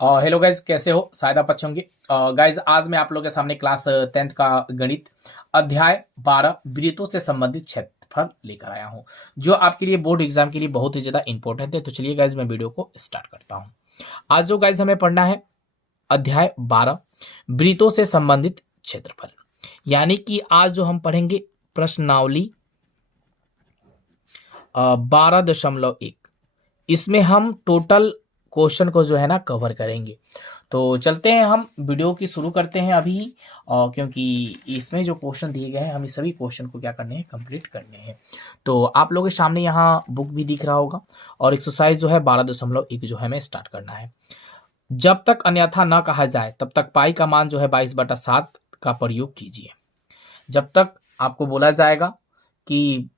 Hello guys, कैसे हो? शायद आप अच्छे होंगे। गाइज, आज मैं आप लोगों के सामने क्लास 10th का गणित अध्याय 12 वृत्तों से संबंधित क्षेत्रफल लेकर आया हूं, जो आपके लिए बोर्ड एग्जाम के लिए बहुत ही ज्यादा इंपॉर्टेंट है। तो चलिए गाइज, मैं वीडियो को स्टार्ट करता हूं। आज जो गाइज हमें पढ़ना है अध्याय 12 वृत्तों से संबंधित क्षेत्रफल, यानी कि आज जो हम पढ़ेंगे प्रश्नावली 12.1। इसमें हम टोटल क्वेश्चन को जो है ना कवर करेंगे। तो चलते हैं, हम वीडियो की शुरू करते हैं अभी ही। क्योंकि इसमें जो क्वेश्चन दिए गए हैं हमें सभी क्वेश्चन को क्या करने हैं, कंप्लीट करने हैं। तो आप लोगों के सामने यहाँ बुक भी दिख रहा होगा और एक्सरसाइज जो है 12.1 जो है हमें स्टार्ट करना है। जब तक अन्यथा न कहा जाए तब तक पाई का मान जो है 22/7 का प्रयोग कीजिए। जब तक आपको बोला जाएगा कि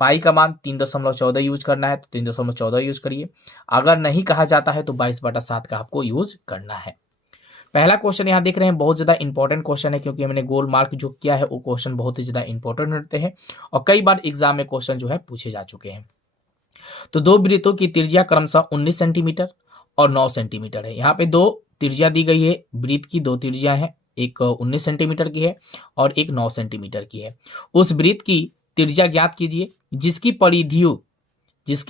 पाई का मान 3.14 यूज करना है तो 3.14 यूज करिए। अगर नहीं कहा जाता है तो 22/7 का आपको यूज करना है। पहला क्वेश्चन यहाँ देख रहे हैं, बहुत ज्यादा इंपॉर्टेंट क्वेश्चन है, क्योंकि मैंने गोल मार्क जो किया है वो क्वेश्चन बहुत ही ज्यादा इंपॉर्टेंट होते हैं और कई बार एग्जाम में क्वेश्चन जो है पूछे जा चुके हैं। तो दो वृत्तों की त्रिज्या क्रमशः 19 सेंटीमीटर और 9 सेंटीमीटर है। यहाँ पे दो त्रिज्या दी गई है, वृत्त की दो त्रिज्या है, एक 19 सेंटीमीटर की है और एक 9 सेंटीमीटर की है। उस वृत्त की त्रिज्या ज्ञात कीजिए जिसकी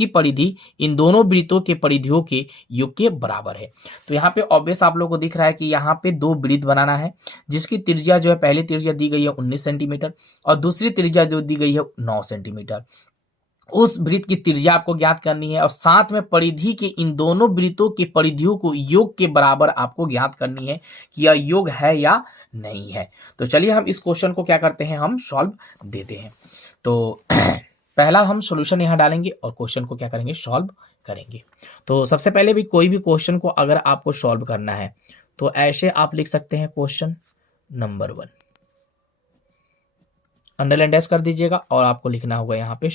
परिधि इन दोनों वृत्तों के परिधियों के योग के बराबर है। तो यहाँ पे ऑब्वियस आप लोगों को दिख रहा है कि यहाँ पे दो वृत्त बनाना है, जिसकी त्रिज्या जो है, पहली त्रिज्या दी गई है 19 सेंटीमीटर और दूसरी त्रिज्या जो दी गई है 9 सेंटीमीटर। उस वृत्त की त्रिज्या आपको ज्ञात करनी है और साथ में परिधि के इन दोनों वृत्तों की परिधियों को योग के बराबर आपको ज्ञात करनी है कि यह योग है या नहीं है। तो चलिए हम इस क्वेश्चन को क्या करते हैं, हम सॉल्व देते हैं। तो पहला हम सॉल्यूशन यहाँ डालेंगे और क्वेश्चन को क्या करेंगे, सॉल्व करेंगे। तो सबसे पहले भी कोई भी क्वेश्चन को अगर आपको सॉल्व करना है तो ऐसे आप लिख सकते हैं, क्वेश्चन नंबर 1 अंडरलाइन डैश कर दीजिएगा और आपको लिखना होगा यहाँ पे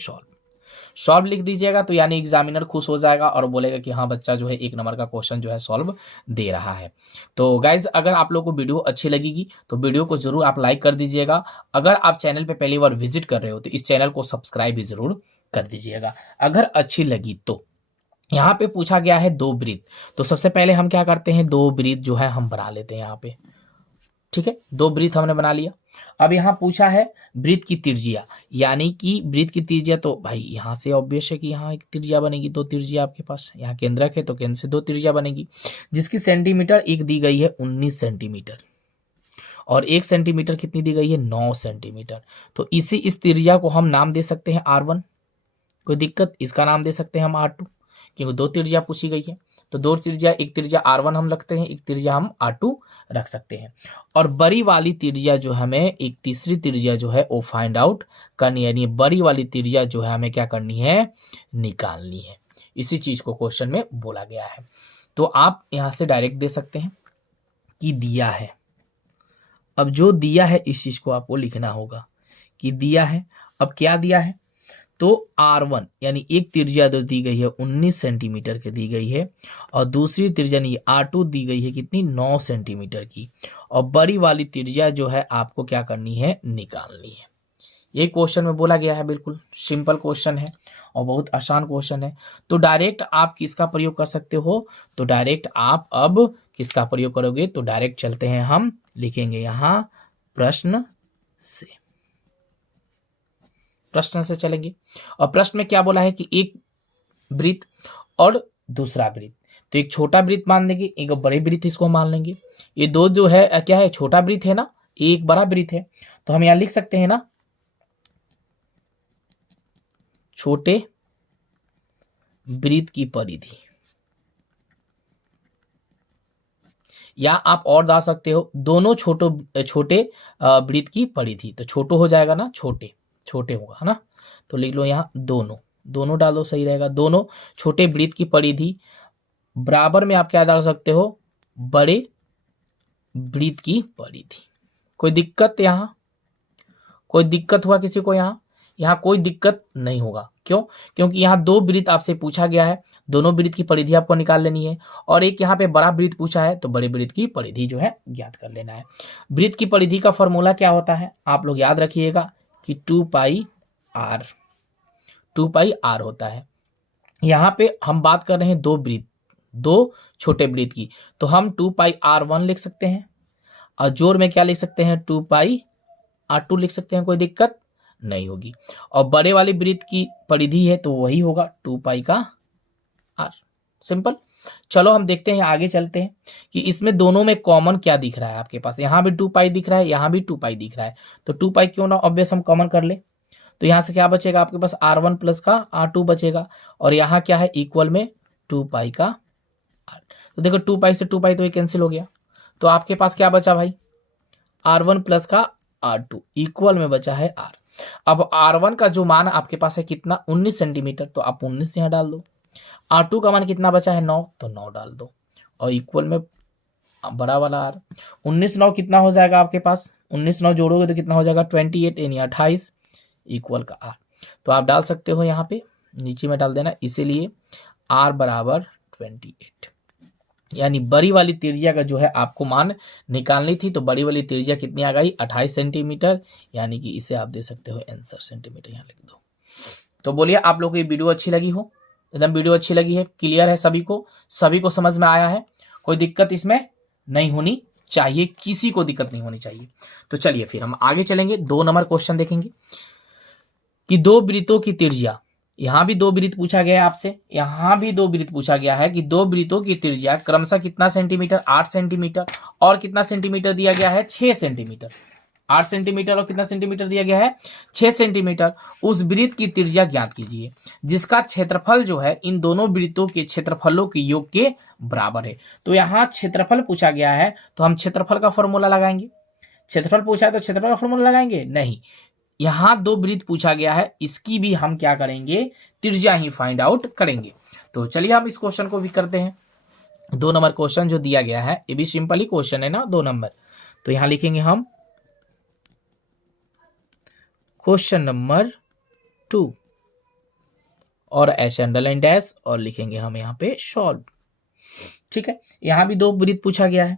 सॉल्व लिख दीजिएगा। तो यानी एग्जामिनर खुश हो जाएगा और बोलेगा कि हाँ, बच्चा जो है 1 नंबर का क्वेश्चन जो है सॉल्व दे रहा है। तो गाइज, अगर आप लोग को वीडियो अच्छी लगेगी तो वीडियो को जरूर आप लाइक कर दीजिएगा। अगर आप चैनल पे पहली बार विजिट कर रहे हो तो इस चैनल को सब्सक्राइब भी जरूर कर दीजिएगा अगर अच्छी लगी तो। यहाँ पे पूछा गया है दो वृत्त, तो सबसे पहले हम क्या करते हैं, दो वृत्त जो है हम बना लेते हैं यहाँ पे। ठीक है, दो वृत्त हमने बना लिया। अब यहाँ पूछा है वृत्त की त्रिज्या, यानी कि वृत्त की त्रिज्या, तो भाई यहाँ से ऑब्वियस है कि यहाँ एक त्रिज्या बनेगी, दो त्रिज्या आपके पास, यहाँ केंद्रक है तो केंद्र से दो त्रिज्या बनेगी, जिसकी सेंटीमीटर एक दी गई है 19 सेंटीमीटर और 1 सेंटीमीटर कितनी दी गई है, 9 सेंटीमीटर। तो इस त्रिज्या को हम नाम दे सकते हैं R1, कोई दिक्कत, इसका नाम दे सकते हैं हम R2, क्योंकि दो त्रिज्या पूछी गई है। तो दो त्रिज्या, एक त्रिज्या R1 हम रखते हैं, एक त्रिज्या हम R2 रख सकते हैं। और बड़ी वाली त्रिज्या जो हमें, एक तीसरी त्रिज्या जो है वो फाइंड आउट करनी है, यानी बड़ी वाली त्रिज्या जो है हमें क्या करनी है, निकालनी है। इसी चीज को क्वेश्चन में बोला गया है। तो आप यहां से डायरेक्ट दे सकते हैं कि दिया है। अब जो दिया है इस चीज को आपको लिखना होगा कि दिया है। अब क्या दिया है, तो R1 यानी एक त्रिज्या जो दी गई है 19 सेंटीमीटर की दी गई है और दूसरी त्रिज्या नहीं, R2 दी गई है कितनी, 9 सेंटीमीटर की। और बड़ी वाली त्रिज्या जो है आपको क्या करनी है, निकालनी है। ये क्वेश्चन में बोला गया है, बिल्कुल सिंपल क्वेश्चन है और बहुत आसान क्वेश्चन है। तो डायरेक्ट आप किसका प्रयोग कर सकते हो, तो डायरेक्ट आप अब किसका प्रयोग करोगे, तो डायरेक्ट चलते हैं, हम लिखेंगे यहाँ प्रश्न से चलेंगे। और प्रश्न में क्या बोला है कि एक वृत्त और दूसरा वृत्त, तो एक छोटा वृत्त मान लेंगे, एक बड़े वृत्त इसको मान लेंगे। ये दो जो है क्या है, छोटा वृत्त है ना, एक बड़ा वृत्त है। तो हम यहां लिख सकते हैं ना, छोटे वृत्त की परिधि, या आप और डाल सकते हो दोनों छोटे वृत्त की परिधि। तो छोटो हो जाएगा ना, छोटे होगा, है ना। तो लिख लो यहाँ दोनों डाल दो, सही रहेगा। दोनों छोटे वृत्त की परिधि बराबर में आप क्या डाल सकते हो, बड़े वृत्त की परिधि। कोई दिक्कत, यहाँ कोई दिक्कत हुआ किसी को, यहाँ कोई दिक्कत नहीं होगा। क्यों, क्योंकि यहाँ दो वृत्त आपसे पूछा गया है, दोनों वृत्त की परिधि आपको निकाल लेनी है। और एक यहाँ पे बड़ा वृत्त पूछा है तो बड़े वृत्त की परिधि जो है ज्ञात कर लेना है। वृत्त की परिधि का फॉर्मूला क्या होता है, आप लोग याद रखिएगा कि 2 पाई आर होता है। यहाँ पे हम बात कर रहे हैं दो वृत्त, दो छोटे वृत्त की, तो हम 2πr1 लिख सकते हैं और जोड़ में क्या लिख सकते हैं 2πr2 लिख सकते हैं, कोई दिक्कत नहीं होगी। और बड़े वाली वृत्त की परिधि है तो वही होगा 2π का r। सिंपल। चलो हम देखते हैं, आगे चलते हैं कि इसमें दोनों में कॉमन क्या दिख रहा है आपके पास। यहाँ भी 2π दिख रहा है, यहाँ भी 2π दिख रहा है, तो 2π क्यों ना ऑब्वियस हम कॉमन कर ले। तो यहाँ से क्या बचेगा आपके पास r1 प्लस का r2 बचेगा, और यहाँ क्या है इक्वल में 2π का r। तो देखो 2π से 2π तो ये कैंसिल हो गया, तो आपके पास क्या बचा भाई r1 प्लस का r2 इक्वल में बचा है r। अब r1 का जो मान आपके पास है कितना 19 सेंटीमीटर, तो आप 19 यहाँ डाल दो। r2 का मान कितना बचा है 9, तो 9 डाल दो, और इक्वल में बड़ा वाला r। 19 9 कितना हो जाएगा आपके पास, 19 9 जोड़ोगे तो कितना हो जाएगा 28 यानी 28 इक्वल का r। तो आप डाल सकते हो यहाँ पे नीचे में डाल देना, इसीलिए r बराबर 28। यानी बड़ी वाली त्रिज्या का जो है आपको मान निकालनी थी, तो बड़ी वाली त्रिज्या कितनी आ गई 28 सेंटीमीटर, यानी कि इसे आप दे सकते हो आंसर सेंटीमीटर, यहाँ लिख दो। तो बोलिए आप लोग को ये वीडियो अच्छी लगी हो, एकदम वीडियो अच्छी लगी है, क्लियर है सभी को समझ में आया है, कोई दिक्कत इसमें नहीं होनी चाहिए, किसी को दिक्कत नहीं होनी चाहिए। तो चलिए फिर हम आगे चलेंगे, 2 नंबर क्वेश्चन देखेंगे कि दो वृत्तों की त्रिज्या, यहाँ भी 2 वृत्त पूछा गया है आपसे, यहाँ भी 2 वृत्त पूछा गया है कि 2 वृत्तों की त्रिज्या क्रमशः कितना सेंटीमीटर 8 सेंटीमीटर और कितना सेंटीमीटर दिया गया है 6 सेंटीमीटर। 8 सेंटीमीटर और कितना सेंटीमीटर दिया गया है 6 सेंटीमीटर। उस वृत्त की त्रिज्या ज्ञात कीजिए जिसका क्षेत्रफल जो है इन दोनों वृत्तों के क्षेत्रफलों के योग के बराबर है। तो यहाँ क्षेत्रफल पूछा गया है तो हम क्षेत्रफल का फॉर्मूला लगाएंगे। क्षेत्रफल पूछा है तो क्षेत्रफल का फॉर्मूला लगाएंगे नहीं, यहाँ 2 वृत्त पूछा गया है, इसकी भी हम क्या करेंगे त्रिज्या ही फाइंड आउट करेंगे। तो चलिए हम इस क्वेश्चन को भी करते हैं। 2 नंबर क्वेश्चन जो दिया गया है ये भी सिंपल ही क्वेश्चन है ना 2 नंबर। तो यहाँ लिखेंगे हम क्वेश्चन नंबर 2 और ऐसे अंडरलाइन डैश और लिखेंगे हम यहाँ पे सॉल्व। ठीक है, यहाँ भी 2 वृत्त पूछा गया है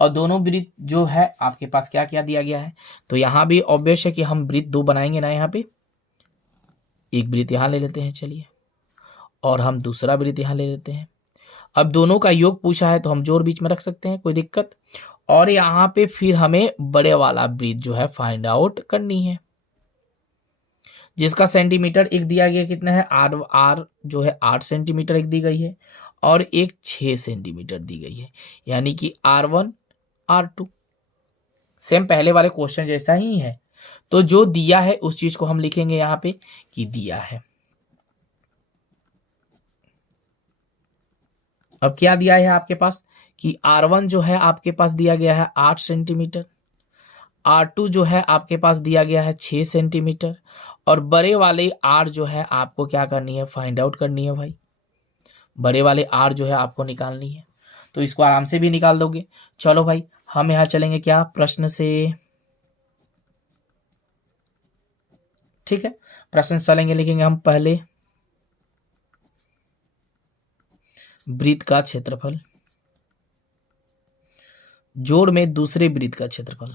और दोनों वृत्त जो है आपके पास क्या क्या दिया गया है। तो यहाँ भी ऑब्वियस है कि हम वृत्त 2 बनाएंगे ना, यहाँ पे एक वृत्त यहाँ ले लेते हैं चलिए, और हम दूसरा वृत्त यहाँ ले लेते हैं। अब दोनों का योग पूछा है तो हम जोड़ बीच में रख सकते हैं, कोई दिक्कत। और यहाँ पे फिर हमें बड़े वाला वृत्त जो है फाइंड आउट करनी है जिसका सेंटीमीटर एक दिया गया कितना है आर जो है 8 सेंटीमीटर एक दी गई है और एक 6 सेंटीमीटर दी गई है, यानी कि R1 R2 सेम पहले वाले क्वेश्चन जैसा ही है। तो जो दिया है उस चीज को हम लिखेंगे यहाँ पे कि दिया है। अब क्या दिया है आपके पास कि R1 जो है आपके पास दिया गया है 8 सेंटीमीटर, R2 जो है आपके पास दिया गया है 6 सेंटीमीटर, और बड़े वाले R जो है आपको क्या करनी है फाइंड आउट करनी है भाई, बड़े वाले R जो है आपको निकालनी है। तो इसको आराम से भी निकाल दोगे। चलो भाई हम यहाँ चलेंगे क्या प्रश्न से, ठीक है प्रश्न चलेंगे, लिखेंगे हम पहले वृत्त का क्षेत्रफल जोड़ में दूसरे वृत्त का क्षेत्रफल।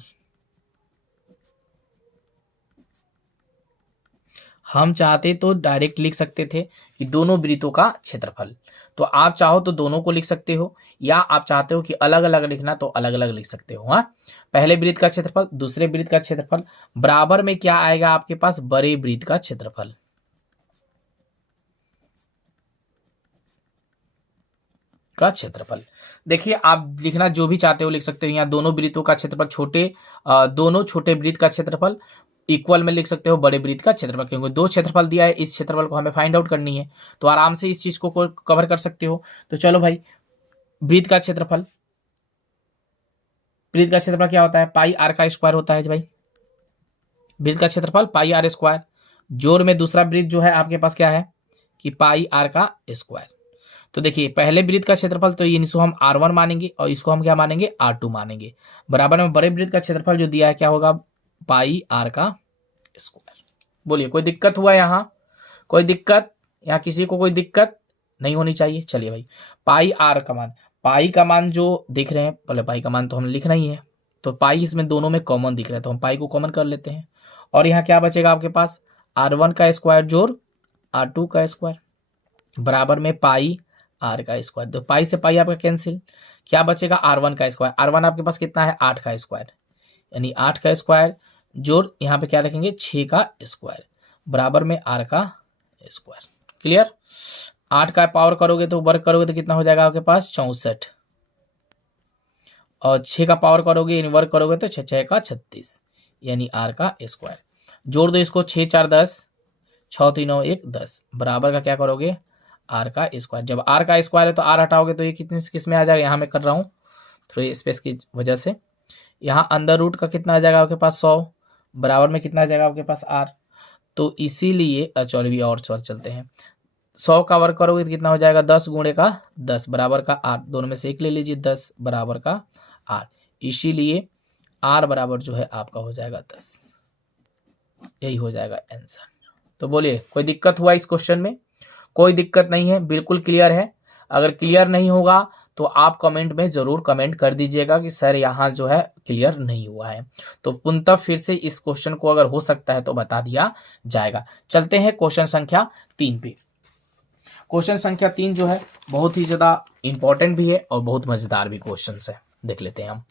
हम चाहते तो डायरेक्ट लिख सकते थे कि दोनों वृत्तों का क्षेत्रफल, तो आप चाहो तो दोनों को लिख सकते हो, या आप चाहते हो कि अलग अलग लिखना तो अलग अलग लिख सकते हो। हाँ, पहले वृत्त का क्षेत्रफल दूसरे वृत्त का क्षेत्रफल बराबर में क्या आएगा आपके पास बड़े वृत्त का क्षेत्रफल। का क्षेत्रफल देखिए आप लिखना जो भी चाहते हो लिख सकते हो। यहाँ दोनों वृत्तों का क्षेत्रफल दोनों छोटे वृत्त का क्षेत्रफल इक्वल में लिख सकते हो बड़े वृत्त का क्षेत्रफल, क्योंकि 2 क्षेत्रफल दिया है, इस क्षेत्रफल को हमें फाइंड आउट करनी है तो आराम से इस चीज को कवर कर सकते हो। तो चलो भाई वृत्त का क्षेत्रफल क्या होता है पाई आर का स्क्वायर होता है भाई, वृत्त का क्षेत्रफल पाई आर स्क्वायर, जोड़ में दूसरा वृत्त जो है आपके पास क्या है कि पाई आर का स्क्वायर। तो देखिए पहले वृत्त का क्षेत्रफल तो इसको हम R1 मानेंगे और इसको हम क्या मानेंगे R2 मानेंगे, बराबर में बड़े वृत्त का क्षेत्रफल जो दिया है क्या होगा पाई आर का स्क्वायर। बोलिए कोई दिक्कत हुआ यहाँ, कोई दिक्कत, यहाँ किसी को कोई दिक्कत नहीं होनी चाहिए। चलिए भाई पाई आर का मान, पाई का मान जो देख रहे हैं पहले पाई का मान तो हम लिखना ही है, तो पाई इसमें दोनों में कॉमन दिख रहा है तो हम पाई को कॉमन कर लेते हैं, और यहाँ क्या बचेगा आपके पास R1 का स्क्वायर जोड़ R2 का स्क्वायर बराबर में पाई आर का स्क्वायर। तो पाई से पाई आपका कैंसिल, क्या बचेगा R1 का स्क्वायर। R1 आपके पास कितना है 8 का स्क्वायर, यानी 8 का स्क्वायर जोड़ यहाँ पे क्या रखेंगे 6 का स्क्वायर बराबर में R का स्क्वायर। क्लियर। 8 का पावर करोगे तो वर्क करोगे तो कितना हो जाएगा आपके पास 64, और 6 का पावर करोगे यानी वर्क करोगे तो 6 का 36, यानी R का स्क्वायर। जोड़ दो इसको, 6 4 10, 6 3 9 1 10 बराबर का क्या करोगे R का स्क्वायर। जब R का स्क्वायर है तो R हटाओगे तो ये कितने किस में आ जाएगा, यहाँ मैं कर रहा हूँ थोड़ी स्पेस की वजह से। यहाँ अंदर रूट का कितना आ जाएगा आपके पास 100 बराबर में कितना आ जाएगा आपके पास R। तो इसीलिए चलो भी और चलते हैं, 100 का वर्क करोगे तो कितना हो जाएगा 10 गुणे का 10 बराबर का R, दोनों में से एक ले लीजिए 10 बराबर का R, इसीलिए R बराबर जो है आपका हो जाएगा 10। यही हो जाएगा आंसर। तो बोलिए कोई दिक्कत हुआ इस क्वेश्चन में? कोई दिक्कत नहीं है, बिल्कुल क्लियर है। अगर क्लियर नहीं होगा तो आप कमेंट में जरूर कमेंट कर दीजिएगा कि सर यहाँ जो है क्लियर नहीं हुआ है, तो पुनः फिर से इस क्वेश्चन को अगर हो सकता है तो बता दिया जाएगा। चलते हैं क्वेश्चन संख्या 3 पे। क्वेश्चन संख्या 3 जो है बहुत ही ज्यादा इंपॉर्टेंट भी है और बहुत मजेदार भी क्वेश्चन है, देख लेते हैं हम।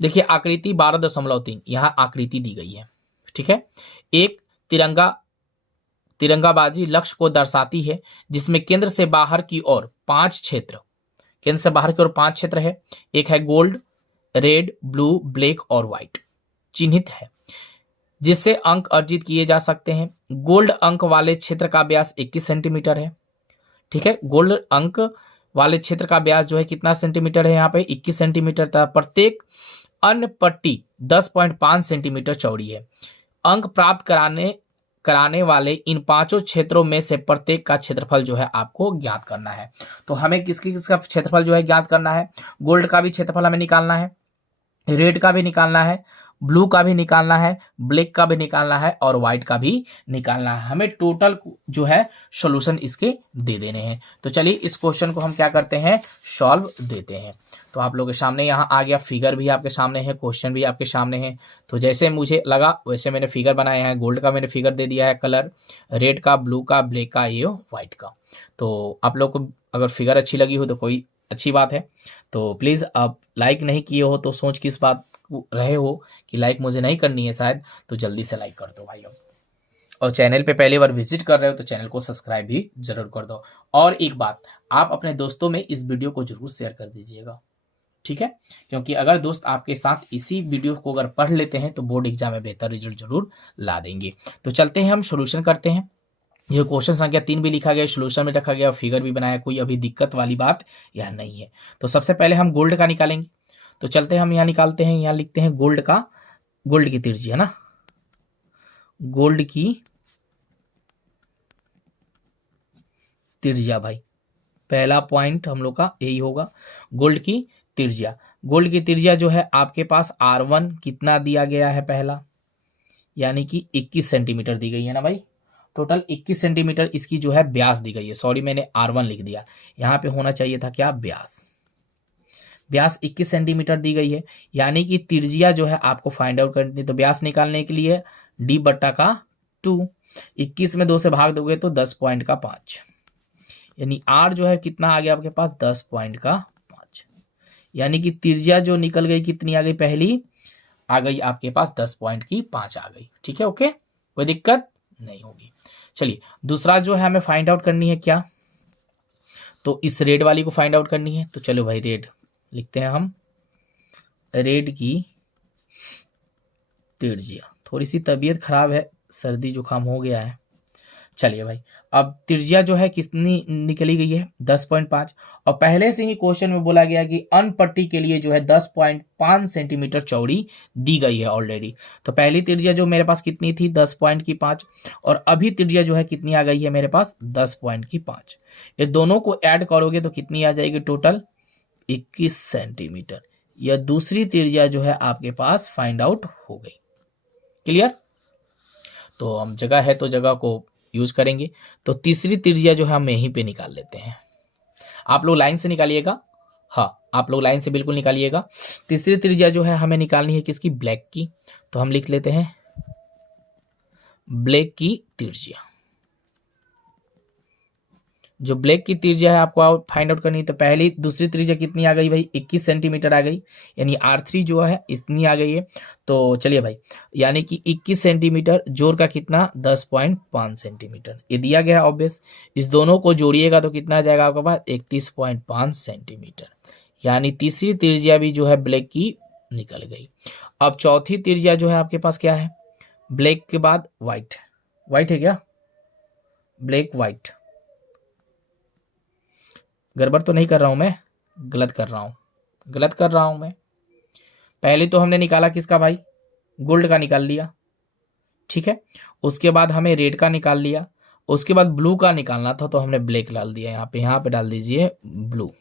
देखिए आकृति 12.3 यहाँ आकृति दी गई है, ठीक है। एक तिरंगाबाजी लक्ष्य को दर्शाती है जिसमें केंद्र से बाहर की ओर 5 क्षेत्र, केंद्र से बाहर की ओर 5 क्षेत्र है। एक है गोल्ड, रेड, ब्लू, ब्लैक और व्हाइट चिन्हित है, जिससे अंक अर्जित किए जा सकते हैं। गोल्ड अंक वाले क्षेत्र का व्यास 21 सेंटीमीटर है, ठीक है। गोल्ड अंक वाले क्षेत्र का व्यास जो है कितना सेंटीमीटर है, यहाँ पे 21 सेंटीमीटर था। प्रत्येक अन्य पट्टी 10.5 सेंटीमीटर चौड़ी है। अंक प्राप्त कराने वाले इन 5 क्षेत्रों में से प्रत्येक का क्षेत्रफल जो है आपको ज्ञात करना है। तो हमें किसका क्षेत्रफल जो है ज्ञात करना है, गोल्ड का भी क्षेत्रफल हमें निकालना है, रेड का भी निकालना है, ब्लू का भी निकालना है, ब्लैक का भी निकालना है और व्हाइट का भी निकालना है। हमें टोटल जो है सॉल्यूशन इसके दे देने हैं। तो चलिए इस क्वेश्चन को हम क्या करते हैं, सॉल्व देते हैं। तो आप लोगों के सामने यहाँ आ गया, फिगर भी आपके सामने है, क्वेश्चन भी आपके सामने है। तो जैसे मुझे लगा वैसे मैंने फिगर बनाया है। गोल्ड का मैंने फिगर दे दिया है कलर, रेड का, ब्लू का, ब्लैक का, ये व्हाइट का। तो आप लोग को अगर फिगर अच्छी लगी हो तो कोई अच्छी बात है। तो प्लीज़ आप लाइक नहीं किए हो तो सोच किस बात रहे हो कि लाइक मुझे नहीं करनी है शायद, तो जल्दी से लाइक कर दो भाइयों। और चैनल पे पहली बार विजिट कर रहे हो तो चैनल को सब्सक्राइब भी जरूर कर दो। और एक बात, आप अपने दोस्तों में इस वीडियो को जरूर शेयर कर दीजिएगा, ठीक है। क्योंकि अगर दोस्त आपके साथ इसी वीडियो को अगर पढ़ लेते हैं तो बोर्ड एग्जाम में बेहतर रिजल्ट जरूर ला देंगे। तो चलते हैं हम सोल्यूशन करते हैं। ये क्वेश्चन संख्या 3 भी लिखा गया, सोल्यूशन में रखा गया, फिगर भी बनाया, कोई अभी दिक्कत वाली बात यह नहीं है। तो सबसे पहले हम गोल्ड का निकालेंगे। तो चलते हैं हम यहाँ निकालते हैं, यहाँ लिखते हैं गोल्ड का, गोल्ड की त्रिज्या है ना, गोल्ड की त्रिज्या भाई, पहला पॉइंट हम लोग का यही होगा, गोल्ड की त्रिज्या। गोल्ड की त्रिज्या जो है आपके पास R1 कितना दिया गया है पहला, यानी कि 21 सेंटीमीटर दी गई है ना भाई, टोटल 21 सेंटीमीटर इसकी जो है व्यास दी गई है। सॉरी मैंने R1 लिख दिया, यहाँ पे होना चाहिए था क्या व्यास। व्यास 21 सेंटीमीटर दी गई है, यानी कि त्रिज्या जो है आपको फाइंड आउट करनी है। तो व्यास निकालने के लिए D/2, 21 में 2 से भाग दोगे तो 10.5, यानी R जो है कितना आ गया आपके पास 10.5, यानी कि त्रिज्या जो निकल गई कितनी आ गई, पहली आ गई आपके पास 10.5 आ गई, ठीक है। ओके, कोई दिक्कत नहीं होगी। चलिए दूसरा जो है हमें फाइंड आउट करनी है क्या, तो इस रेड वाली को फाइंड आउट करनी है। तो चलो भाई रेड लिखते हैं हम, रेड की त्रिज्या। थोड़ी सी तबीयत खराब है, सर्दी जुकाम हो गया है। चलिए भाई, अब त्रिज्या जो है कितनी निकली गई है 10.5, और पहले से ही क्वेश्चन में बोला गया कि अन पट्टी के लिए जो है 10.5 सेंटीमीटर चौड़ी दी गई है ऑलरेडी। तो पहली त्रिज्या जो मेरे पास कितनी थी 10.5, और अभी त्रिज्या जो है कितनी आ गई है मेरे पास 10.5। ये दोनों को ऐड करोगे तो कितनी आ जाएगी टोटल 21 सेंटीमीटर। यह दूसरी त्रिज्या जो है आपके पास फाइंड आउट हो गई। क्लियर। तो हम जगह है तो जगह को यूज करेंगे। तो तीसरी त्रिज्या जो है हम यहीं पे निकाल लेते हैं। आप लोग लाइन से निकालिएगा, हाँ आप लोग लाइन से बिल्कुल निकालिएगा। तीसरी त्रिज्या जो है हमें निकालनी है किसकी, ब्लैक की। तो हम लिख लेते हैं ब्लैक की त्रिज्या। जो ब्लैक की त्रिज्या है आपको फाइंड आउट करनी है। तो पहली दूसरी त्रिज्या कितनी आ गई भाई, 21 सेंटीमीटर आ गई, यानी R3 जो है इतनी आ गई है। तो चलिए भाई, यानी कि 21 सेंटीमीटर जोड़ का कितना 10.5 सेंटीमीटर, ये दिया गया ऑब्वियस। इस दोनों को जोड़िएगा तो कितना आ जाएगा आपके पास 31.5 सेंटीमीटर, यानी तीसरी त्रिज्या भी जो है ब्लैक की निकल गई। अब चौथी त्रिज्या जो है आपके पास क्या है, ब्लैक के बाद व्हाइट, व्हाइट है क्या, ब्लैक व्हाइट, गड़बड़ तो नहीं कर रहा हूं मैं, गलत कर रहा हूं मैं। पहले तो हमने निकाला किसका भाई, गोल्ड का निकाल लिया, ठीक है। उसके बाद हमें रेड का निकाल लिया, उसके बाद ब्लू का निकालना था तो हमने ब्लैक डाल दिया यहाँ पे डाल दीजिए ब्लू,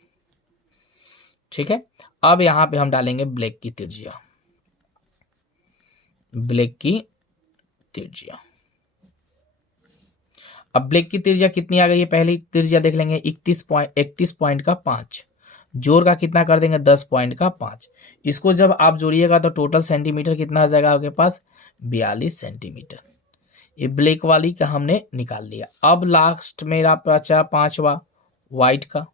ठीक है। अब यहाँ पे हम डालेंगे ब्लैक की त्रिज्या, ब्लैक की त्रिज्या। अब ब्लैक की त्रिज्या कितनी आ गई है, पहली त्रिज्या देख लेंगे 31.5, जोड़ का कितना कर देंगे 10.5। इसको जब आप जोड़िएगा तो टोटल सेंटीमीटर कितना आ जाएगा आपके पास 42 सेंटीमीटर। ये ब्लैक वाली का हमने निकाल लिया। अब लास्ट मेरा बचा पांचवा व्हाइट का,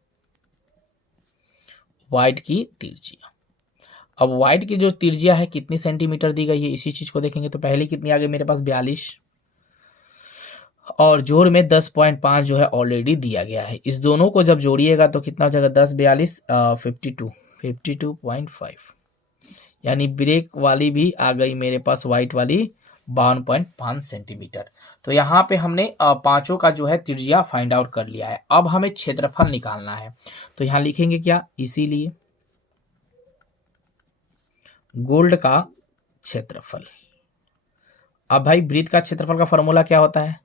व्हाइट की त्रिज्या। अब व्हाइट की जो त्रिज्या है कितनी सेंटीमीटर दी गई है, इसी चीज को देखेंगे। तो पहले कितनी आ गई मेरे पास 42, और जोड़ में 10.5 जो है ऑलरेडी दिया गया है। इस दोनों को जब जोड़िएगा तो कितना हो जाएगा 10 42 52.5, यानी ब्लैक वाली भी आ गई मेरे पास व्हाइट वाली 52.5 सेंटीमीटर। तो यहाँ पे हमने पांचों का जो है त्रिज्या फाइंड आउट कर लिया है। अब हमें क्षेत्रफल निकालना है, तो यहाँ लिखेंगे क्या, इसीलिए गोल्ड का क्षेत्रफल। अब भाई वृत्त का क्षेत्रफल का फॉर्मूला क्या होता है,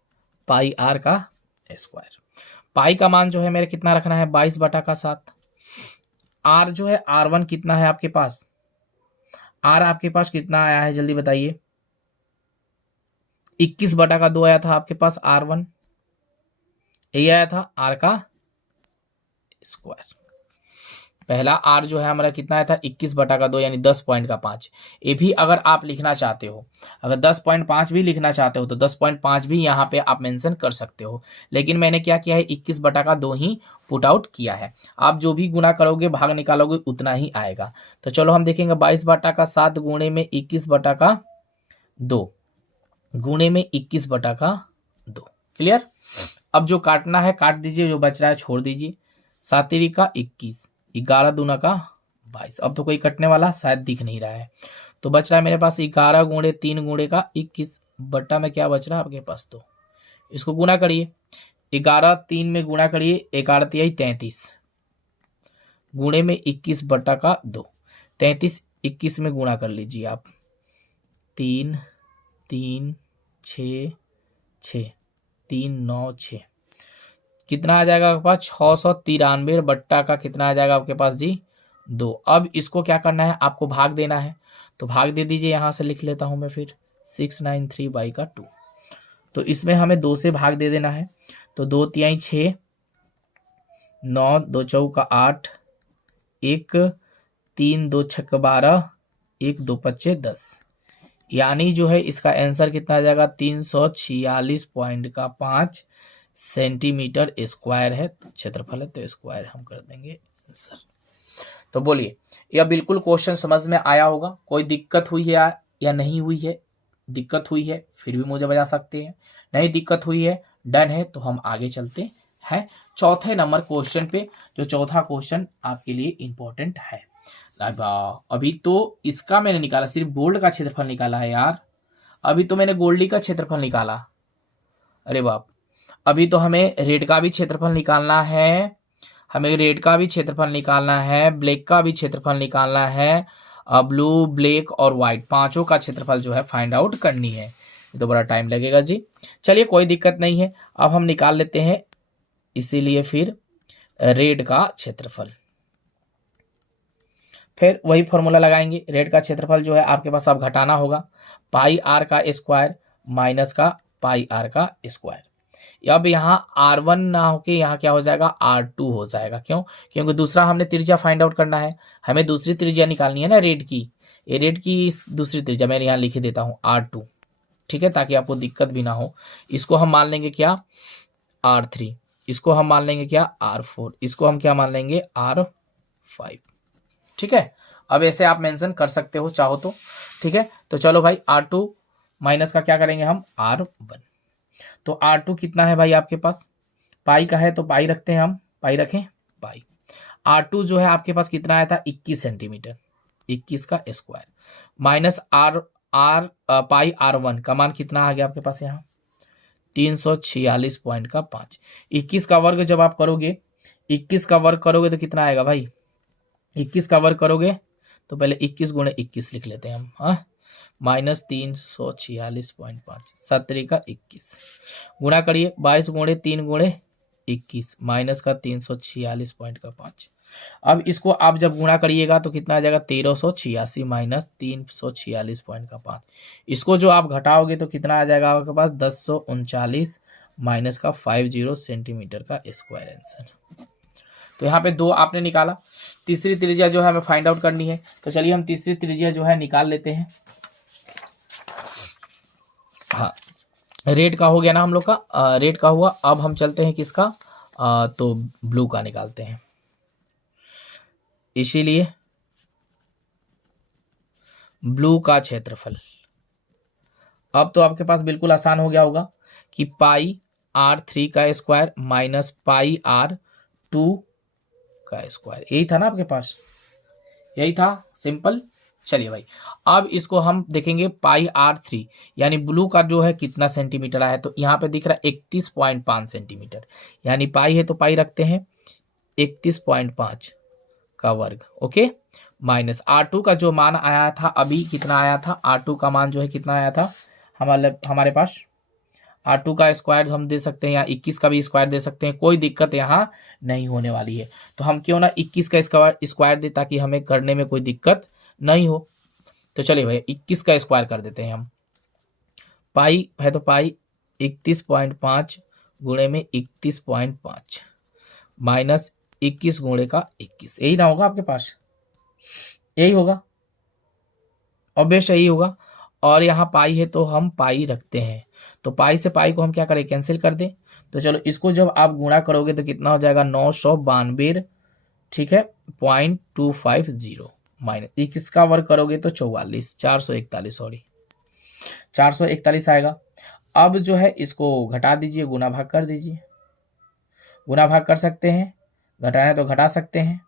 पाई आर का स्क्वायर। पाई का मान जो है मेरे कितना रखना है 22/7। आर जो है R1 कितना है आपके पास, आर आपके पास कितना आया है जल्दी बताइए, 21/2 आया था आपके पास R1, ये आया था आर का स्क्वायर। पहला आर जो है हमारा कितना आया था 21/2, यानी 10.5। ये भी अगर आप लिखना चाहते हो, अगर 10.5 भी लिखना चाहते हो तो 10.5 भी यहाँ पे आप मेंशन कर सकते हो, लेकिन मैंने क्या किया है 21/2 ही पुट आउट किया है। आप जो भी गुना करोगे भाग निकालोगे उतना ही आएगा। तो चलो हम देखेंगे 22/7 गुणे में 21/2 गुणे में 21/2, क्लियर। अब जो काटना है काट दीजिए, जो बच रहा है छोड़ दीजिए। 7 का 21, 11 दूना का 22। अब तो कोई कटने वाला शायद दिख नहीं रहा है, तो बच रहा है मेरे पास 11 गुणे 3 गुणे का 21 बट्टा में क्या बच रहा है आपके पास, तो इसको गुना करिए, 11 3 में गुना करिए, 11 तिहाई 33 गुणे में 21/2, 33 21 में गुणा कर लीजिए आप, 3 3 6 6 3 9 6, कितना आ जाएगा आपके पास 693 बट्टा का कितना आ जाएगा आपके पास जी 2। अब इसको क्या करना है आपको भाग देना है, तो भाग दे दीजिए, यहां से लिख लेता हूं मैं फिर 693/2। तो इसमें हमें 2 से भाग दे देना है, तो 2 तिहाई 6, 9 2 चौका 8, 1 3 2 छक्का 12, 1 2 पच्चे 10, यानी जो है इसका आंसर कितना आ जाएगा 346.5 सेंटीमीटर स्क्वायर है क्षेत्रफल है, तो स्क्वायर हम कर देंगे आंसर। तो बोलिए यह बिल्कुल क्वेश्चन समझ में आया होगा, कोई दिक्कत हुई है या नहीं हुई है, दिक्कत हुई है फिर भी मुझे बता सकते हैं, नहीं दिक्कत हुई है डन है तो हम आगे चलते हैं चौथे नंबर क्वेश्चन पे। जो चौथा क्वेश्चन आपके लिए इंपॉर्टेंट है। अभी तो इसका मैंने निकाला, सिर्फ गोल्ड का क्षेत्रफल निकाला है यार, अभी तो मैंने गोल्डी का क्षेत्रफल निकाला, अरे बाप, अभी तो हमें रेड का भी क्षेत्रफल निकालना है, हमें रेड का भी क्षेत्रफल निकालना है, ब्लैक का भी क्षेत्रफल निकालना है, ब्लू ब्लैक और व्हाइट पांचों का क्षेत्रफल जो है फाइंड आउट करनी है। ये तो बड़ा टाइम लगेगा जी, चलिए कोई दिक्कत नहीं है, अब हम निकाल लेते हैं इसीलिए फिर रेड का क्षेत्रफल। फिर वही फॉर्मूला लगाएंगे, रेड का क्षेत्रफल जो है आपके पास अब घटाना होगा, पाई आर का स्क्वायर माइनस का पाई आर का स्क्वायर। अब यहाँ R1 ना होके यहाँ क्या हो जाएगा R2 हो जाएगा, क्यों, क्योंकि दूसरा हमने त्रिज्या फाइंड आउट करना है, हमें दूसरी त्रिज्या निकालनी है ना रेड की, ये रेड की दूसरी त्रिज्या मैं यहाँ लिख देता हूँ R2, ठीक है, ताकि आपको दिक्कत भी ना हो। इसको हम मान लेंगे क्या R3, इसको हम मान लेंगे क्या R4, इसको हम क्या मान लेंगे R5। ठीक है, अब ऐसे आप मेंशन कर सकते हो चाहो तो। ठीक है, तो चलो भाई R2 माइनस का क्या करेंगे हम R1। तो R2 कितना है भाई आपके पास, पाई का है तो पाई रखते हैं हम, पाई रखें पाई। R2 जो है आपके पास कितना आया था 21 सेंटीमीटर, 21 का स्क्वायर माइनस पाई R1 का मान कितना आ गया आपके पास यहाँ 346.5। 21 का वर्ग जब आप करोगे, 21 का वर्ग करोगे तो कितना आएगा भाई, 21 का वर्ग करोगे तो पहले 21 गुणे 21 लिख लेते हैं हम, हाँ माइनस 346.5, 17 का 21 गुणा करिए 22 गुणे 3 गुणे 21 माइनस का 346.5। अब इसको आप जब गुणा करिएगा तो कितना आ जाएगा 1386 माइनस 346.5। इसको जो आप घटाओगे तो कितना आ जाएगा आपके पास 1039 माइनस का 50 सेंटीमीटर का स्क्वायर आंसर। तो यहाँ पे 2 आपने निकाला, तीसरी त्रिज्या जो है हमें फाइंड आउट करनी है। तो चलिए हम तीसरी त्रिज्या जो है निकाल लेते हैं। हाँ, रेड का हो गया ना हम लोग का, रेड का हुआ। अब हम चलते हैं किसका, तो ब्लू का निकालते हैं। इसीलिए ब्लू का क्षेत्रफल अब तो आपके पास बिल्कुल आसान हो गया होगा कि पाई R3 का स्क्वायर माइनस पाई R2 का स्क्वायर, यही था ना आपके पास, यही था, सिंपल। चलिए भाई, अब इसको हम देखेंगे पाई R3 यानी ब्लू का जो है कितना सेंटीमीटर आया, तो यहाँ पे दिख रहा है 31.5 सेंटीमीटर, यानी पाई है तो पाई रखते हैं 31.5 का वर्ग, ओके, माइनस R2 का जो मान आया था अभी कितना आया था, R2 का मान जो है कितना आया था हमारे पास, R2 का स्क्वायर हम दे सकते हैं या 21 का भी स्क्वायर दे सकते हैं, कोई दिक्कत यहाँ नहीं होने वाली है। तो हम क्यों ना 21 का स्क्वायर दे ताकि हमें करने में कोई दिक्कत नहीं हो। तो चलिए भाई 21 का स्क्वायर कर देते हैं हम, पाई है तो पाई 31.5 गुणे में 31.5 माइनस 21 गुणे का 21, यही ना होगा आपके पास, यही होगा, ऑब्वियस यही होगा। और यहाँ पाई है तो हम पाई रखते हैं, तो पाई से पाई को हम क्या करें कैंसिल कर दें। तो चलो इसको जब आप गुणा करोगे तो कितना हो जाएगा 992, ठीक है, 0.250 माइनस 21 का वर्ग करोगे तो 441, सॉरी 441 आएगा। अब जो है इसको घटा दीजिए, गुणा भाग कर दीजिए, गुणा भाग कर सकते हैं, घटाना है तो घटा सकते हैं,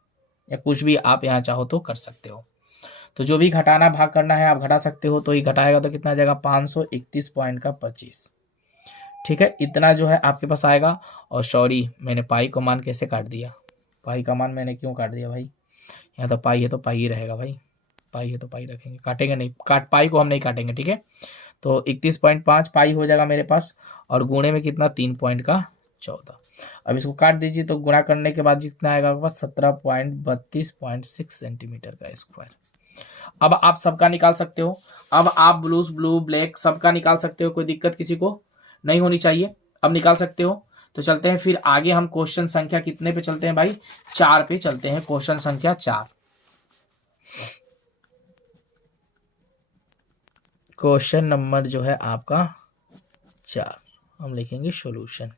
या कुछ भी आप यहाँ चाहो तो कर सकते हो। तो जो भी घटाना भाग करना है आप घटा सकते हो, तो ही घटाएगा तो कितना आ जाएगा 531.25, ठीक है, इतना जो है आपके पास आएगा। और सॉरी मैंने पाई को मान कैसे काट दिया, पाई का मान मैंने क्यों काट दिया भाई, यहाँ तो पाई है तो पाई ही रहेगा भाई, पाई है तो पाई रखेंगे, काटेंगे नहीं, पाई को हम नहीं काटेंगे, ठीक है। तो 31.5 पाई हो जाएगा मेरे पास, और गुणे में कितना 3.14। अब इसको काट दीजिए तो गुणा करने के बाद जितना आएगा आपके पास 17.32.6 सेंटीमीटर का स्क्वायर। अब आप सबका निकाल सकते हो, अब आप ब्लू ब्लैक सबका निकाल सकते हो, कोई दिक्कत किसी को नहीं होनी चाहिए, अब निकाल सकते हो। तो चलते हैं फिर आगे, हम क्वेश्चन संख्या कितने पे चलते हैं भाई, 4 पे चलते हैं, क्वेश्चन संख्या 4। क्वेश्चन नंबर जो है आपका 4, हम लिखेंगे सॉल्यूशन।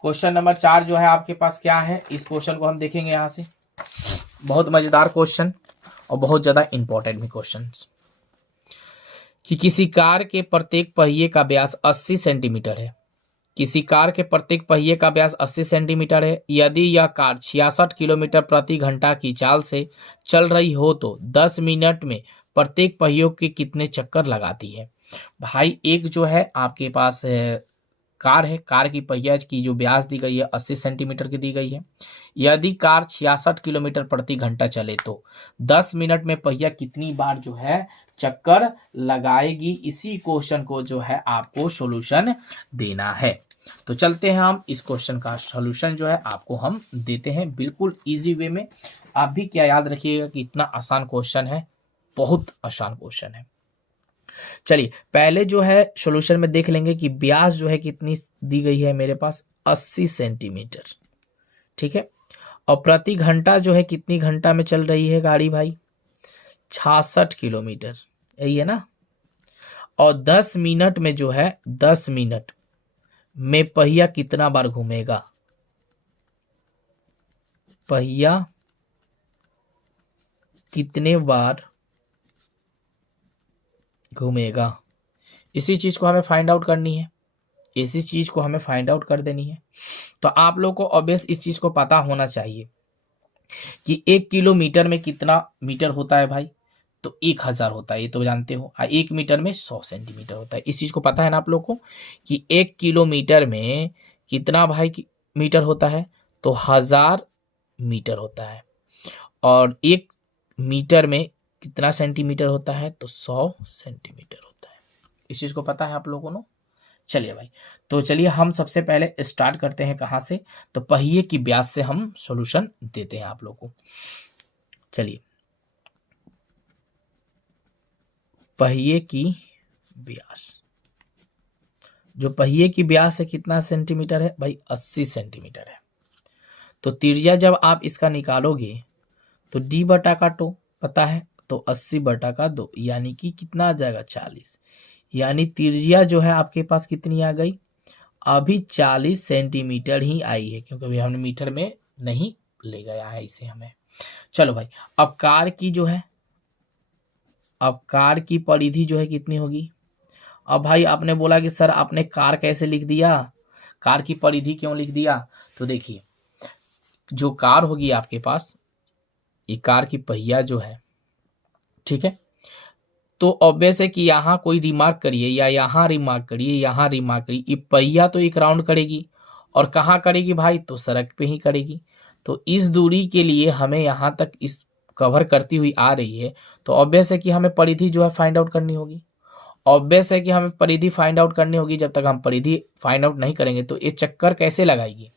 क्वेश्चन नंबर 4 जो है आपके पास क्या है, इस क्वेश्चन को हम देखेंगे यहाँ से, बहुत मजेदार क्वेश्चन और बहुत ज्यादा इंपॉर्टेंट भी क्वेश्चन। कि किसी कार के प्रत्येक पहिए का व्यास 80 सेंटीमीटर है, किसी कार के प्रत्येक पहिए का व्यास 80 सेंटीमीटर है, यदि यह कार 66 किलोमीटर प्रति घंटा की चाल से चल रही हो तो 10 मिनट में प्रत्येक पहियों के कितने चक्कर लगाती है। भाई एक जो है आपके पास कार है, कार की पहिया की जो व्यास दी गई है 80 सेंटीमीटर की दी गई है, यदि कार 66 किलोमीटर प्रति घंटा चले तो 10 मिनट में पहिया कितनी बार जो है चक्कर लगाएगी। इसी क्वेश्चन को जो है आपको सॉल्यूशन देना है। तो चलते हैं हम इस क्वेश्चन का सॉल्यूशन जो है आपको हम देते हैं बिल्कुल इजी वे में। आप भी क्या याद रखिएगा कि इतना आसान क्वेश्चन है, बहुत आसान क्वेश्चन है। चलिए पहले जो है सॉल्यूशन में देख लेंगे कि व्यास जो है कितनी दी गई है मेरे पास 80 सेंटीमीटर, ठीक है, और प्रति घंटा जो है कितनी घंटा में चल रही है गाड़ी भाई 66 किलोमीटर, यही है ना, और 10 मिनट में जो है 10 मिनट में पहिया कितना बार घूमेगा, पहिया कितने बार घूमेगा, इसी चीज को हमें फाइंड आउट करनी है, इसी चीज को हमें फाइंड आउट कर देनी है। तो आप लोग को ऑब्वियस इस चीज को पता होना चाहिए कि 1 किलोमीटर में कितना मीटर होता है भाई, तो 1000 होता है, ये तो जानते हो। 1 मीटर में 100 सेंटीमीटर होता है, इस चीज को पता है ना आप लोग को कि 1 किलोमीटर में कितना भाई मीटर होता है, तो 1000 मीटर होता है। और 1 मीटर में कितना सेंटीमीटर होता है, तो 100 सेंटीमीटर होता है। इस चीज को पता है आप लोगों को। चलिए भाई, तो चलिए हम सबसे पहले स्टार्ट करते हैं कहाँ से, तो पहिए की व्यास से हम सॉल्यूशन देते हैं आप लोगों को। चलिए, पहिए की व्यास, जो पहिए की व्यास है कितना सेंटीमीटर है भाई, 80 सेंटीमीटर है। तो त्रिज्या जब आप इसका निकालोगे तो डी बटा का टो पता है, तो 80 बटा का 2 यानी कि कितना आ जाएगा 40, यानी त्रिज्या जो है आपके पास कितनी आ गई, अभी 40 सेंटीमीटर ही आई है, क्योंकि अभी हमने मीटर में नहीं ले गया है इसे हमें। चलो भाई, अब कार की जो है, अब कार की परिधि जो है कितनी होगी। अब भाई आपने बोला कि सर आपने कार कैसे लिख दिया, कार की परिधि क्यों लिख दिया, तो देखिए जो कार होगी आपके पास, ये कार की पहिया जो है, ठीक है, तो ऑब्वियस है कि यहाँ कोई रिमार्क करिए या यहाँ रिमार्क करिए, यहाँ रिमार्क करिए, ये पहिया तो एक राउंड करेगी, और कहाँ करेगी भाई, तो सड़क पे ही करेगी। तो इस दूरी के लिए हमें यहाँ तक इस कवर करती हुई आ रही है, तो ऑब्वियस है कि हमें परिधि जो है फाइंड आउट करनी होगी। ऑब्वियस है कि हमें परिधि फाइंड आउट करनी होगी, जब तक हम परिधि फाइंड आउट नहीं करेंगे तो ये चक्कर कैसे लगाएगी।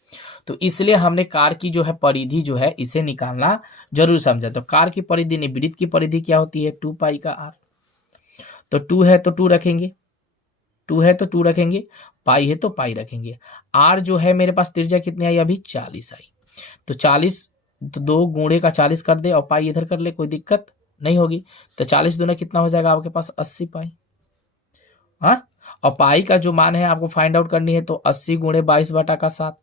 तो इसलिए हमने कार की जो है परिधि जो है इसे निकालना जरूर समझा। तो कार की परिधि नहीं, वृत्त की परिधि क्या होती है, 2 पाई का आर। तो 2 है तो 2 रखेंगे, 2 है तो 2 रखेंगे, पाई है तो पाई रखेंगे। आर जो है मेरे पास त्रिज्या कितनी आई, अभी 40 आई, तो 40 तो 2 गुणे का 40 कर दे और पाई इधर कर ले, कोई दिक्कत नहीं होगी। तो 40 दूना कितना हो जाएगा आपके पास, 80 पाई। हाँ, और पाई का जो मान है आपको फाइंड आउट करनी है, तो 80 गुणे 22 बटा का 7।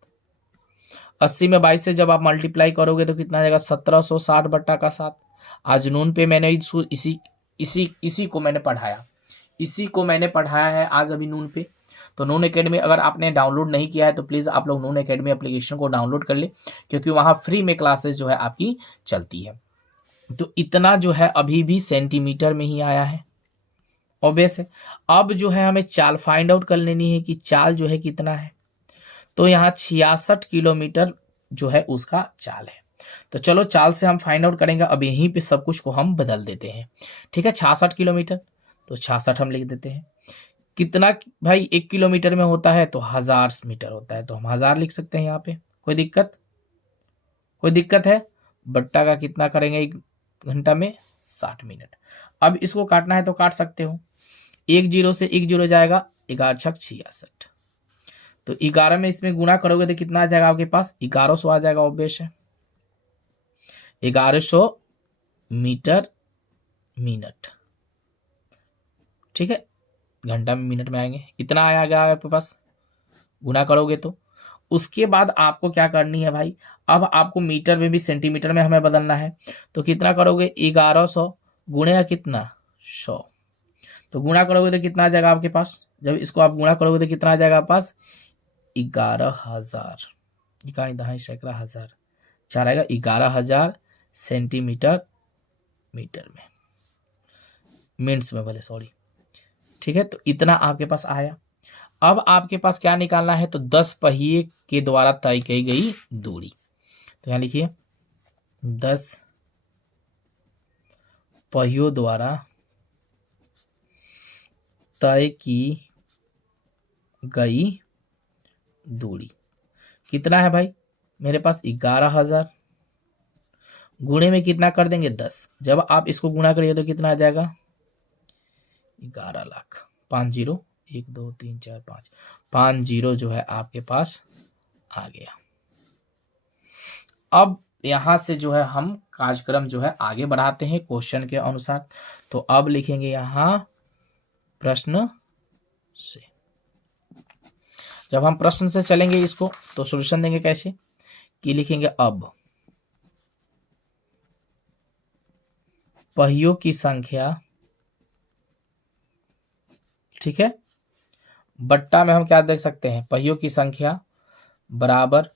80 में 22 से जब आप मल्टीप्लाई करोगे तो कितना आ जाएगा, 1760 बटा का 7। आज नून पे मैंने इसी को मैंने पढ़ाया, इसी को मैंने पढ़ाया है आज अभी नून पे। तो नून एकेडमी अगर आपने डाउनलोड नहीं किया है तो प्लीज़ आप लोग नून एकेडमी एप्लीकेशन को डाउनलोड कर ले, क्योंकि वहाँ फ्री में क्लासेस जो है आपकी चलती है। तो इतना जो है अभी भी सेंटीमीटर में ही आया है, ऑब्वियस है। अब जो है हमें चाल फाइंड आउट कर लेनी है कि चाल जो है कितना है, तो यहाँ 66 किलोमीटर जो है उसका चाल है। तो चलो चाल से हम फाइंड आउट करेंगे, अब यहीं पे सब कुछ को हम बदल देते हैं, ठीक है। 66 किलोमीटर, तो 66 हम लिख देते हैं। कितना भाई 1 किलोमीटर में होता है, तो 1000 मीटर होता है, तो हम 1000 लिख सकते हैं यहाँ पे, कोई दिक्कत, कोई दिक्कत है। बट्टा का कितना करेंगे, 1 घंटा में 60 मिनट। अब इसको काटना है तो काट सकते हो, 1 0 से 1 0 जाएगा, 11 छक 66, तो 11 में इसमें गुणा करोगे तो कितना आ जाएगा आपके पास, 1100 आ जाएगा, ऑब्वियस है 1100 मीटर मिनट, ठीक है। घंटा में मिनट में आएंगे, इतना आएगा आपके पास, गुना करोगे तो। उसके बाद आपको क्या करनी है भाई, अब आपको मीटर में भी सेंटीमीटर में हमें बदलना है, तो कितना करोगे, 1100 गुणे कितना 100, तो गुणा करोगे तो कितना आ जाएगा आपके पास, जब इसको आप गुणा करोगे तो कितना आ जाएगा आपके पास, 11,000, इकाई दहाई सैकड़ा हजार, चार आएगा 11,000 सेंटीमीटर मीटर में, मिनट्स में भले, सॉरी, ठीक है। तो इतना आपके पास आया। अब आपके पास क्या निकालना है, तो 10 पहिए के द्वारा तय की गई दूरी, तो यहां लिखिए 10 पहियों द्वारा तय की गई दूरी कितना है भाई, मेरे पास 11,000, गुणे में कितना कर देंगे 10, जब आप इसको गुणा करिए तो कितना आ जाएगा, 11 लाख, 5 0 1 2 3 4 5, 5 0 जो है आपके पास आ गया। अब यहां से जो है हम कार्यक्रम जो है आगे बढ़ाते हैं क्वेश्चन के अनुसार। तो अब लिखेंगे यहां प्रश्न से, जब हम प्रश्न से चलेंगे इसको तो सॉल्यूशन देंगे कैसे, कि लिखेंगे अब पहियों की संख्या, ठीक है, बट्टा में हम क्या देख सकते हैं, पहियों की संख्या बराबर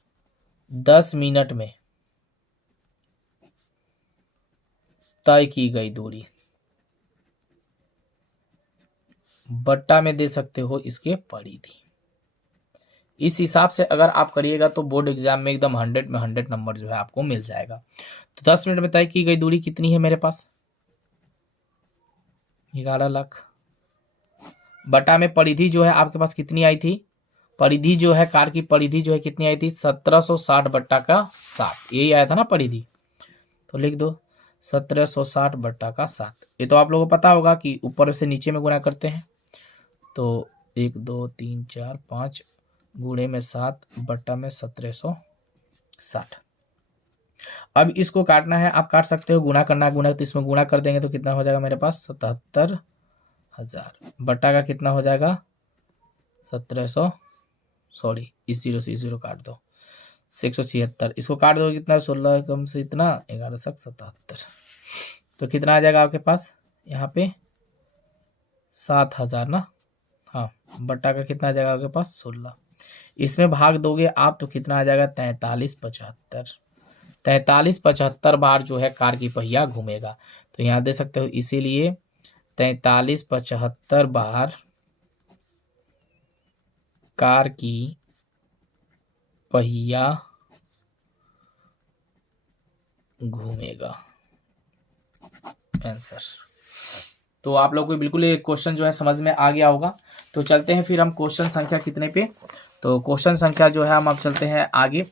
10 मिनट में तय की गई दूरी, बट्टा में दे सकते हो इसके परिधि। इस हिसाब से अगर आप करिएगा तो बोर्ड एग्जाम में एकदम 100 में 100 नंबर जो है आपको मिल जाएगा। तो 10 मिनट में तय की गई दूरी कितनी है मेरे पास, 11 लाख, बटा में परिधि जो है आपके पास कितनी आई थी, परिधि जो है कार की परिधि जो है कितनी आई थी, 1760 बट्टा का 60, यही आया था ना परिधि। तो लिख दो 1760 बट्टा का 7। ये तो आप लोगों को पता होगा कि ऊपर से नीचे में गुणा करते हैं। तो 1 2 3 4 5 गुणे में 7 बट्टा में 1760। अब इसको काटना है, आप काट सकते हो, गुणा करना है, गुणा तो इसमें गुणा कर देंगे तो कितना हो जाएगा मेरे पास 77,000 बट्टा का कितना हो जाएगा 1700, सॉरी इस 0 से 0 काट दो 176, इसको काट दो कितना 16 कम से इतना 1177, तो कितना आ जाएगा आपके पास यहाँ पे 7,000 ना, हाँ, बट्टा का कितना आ जाएगा आपके पास 16, इसमें भाग दोगे आप तो कितना आ जाएगा 4375, 4375 बार जो है कार की पहिया घूमेगा। तो यहाँ दे सकते हो, इसीलिए 4375 बार कार की पहिया घूमेगा, आंसर। तो आप लोग को बिल्कुल ये क्वेश्चन जो है समझ में आ गया होगा। तो चलते हैं फिर हम क्वेश्चन संख्या कितने पे, तो क्वेश्चन संख्या जो है हम अब चलते हैं आगे।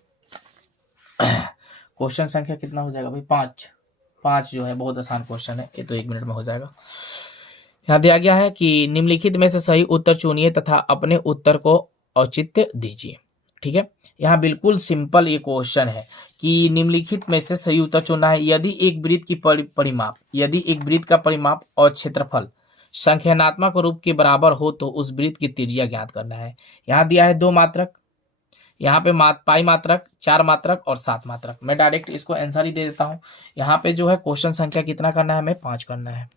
क्वेश्चन संख्या कितना हो जाएगा भाई 5 जो है बहुत आसान क्वेश्चन है, ये तो 1 मिनट में हो जाएगा। यहाँ दिया गया है कि निम्नलिखित में से सही उत्तर चुनिए तथा अपने उत्तर को औचित्य दीजिए, ठीक है। यहाँ बिल्कुल सिंपल ये क्वेश्चन है कि निम्नलिखित में से सही उत्तर चुनना है। यदि एक वृत्त की परिमाप, यदि एक वृत्त का परिमाप और क्षेत्रफल संख्यात्मक रूप के बराबर हो तो उस वृत्त की त्रिज्या ज्ञात करना है। यहाँ दिया है 2 मात्रक, यहाँ पे पाई मात्रक, 4 मात्रक और 7 मात्रक। मैं डायरेक्ट इसको आंसर ही दे देता हूँ। यहाँ पे जो है क्वेश्चन संख्या कितना करना है, हमें 5 करना है,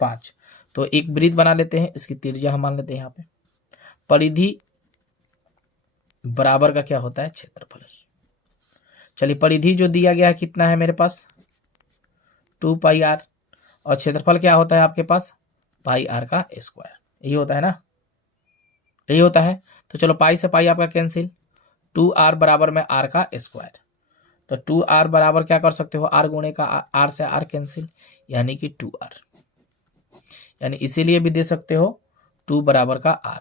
5। तो एक वृत्त बना लेते हैं, इसकी त्रिज्या हम मान लेते हैं यहाँ पे, परिधि बराबर का क्या होता है क्षेत्रफल। चलिए परिधि जो दिया गया है कितना है मेरे पास 2 पाई आर, और क्षेत्रफल क्या होता है आपके पास पाई आर का स्क्वायर, यही होता है ना, यही होता है। तो चलो पाई से पाई आपका कैंसिल, 2r बराबर में r का स्क्वायर, तो 2r बराबर क्या कर सकते हो r गुणे का r से r कैंसिल, यानी कि 2r, यानी इसीलिए भी दे सकते हो 2 बराबर का r,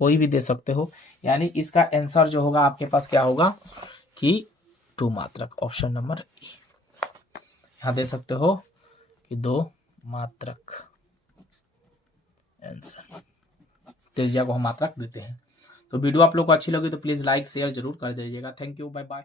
कोई भी दे सकते हो। यानी इसका आंसर जो होगा आपके पास क्या होगा कि 2 मात्रक, ऑप्शन नंबर ए। यहाँ दे सकते हो कि 2 मात्रक, आंसर। त्रिज्या को हम मात्रक देते हैं। तो वीडियो आप लोग को अच्छी लगी तो प्लीज़ लाइक शेयर जरूर कर दीजिएगा। Thank you, bye bye.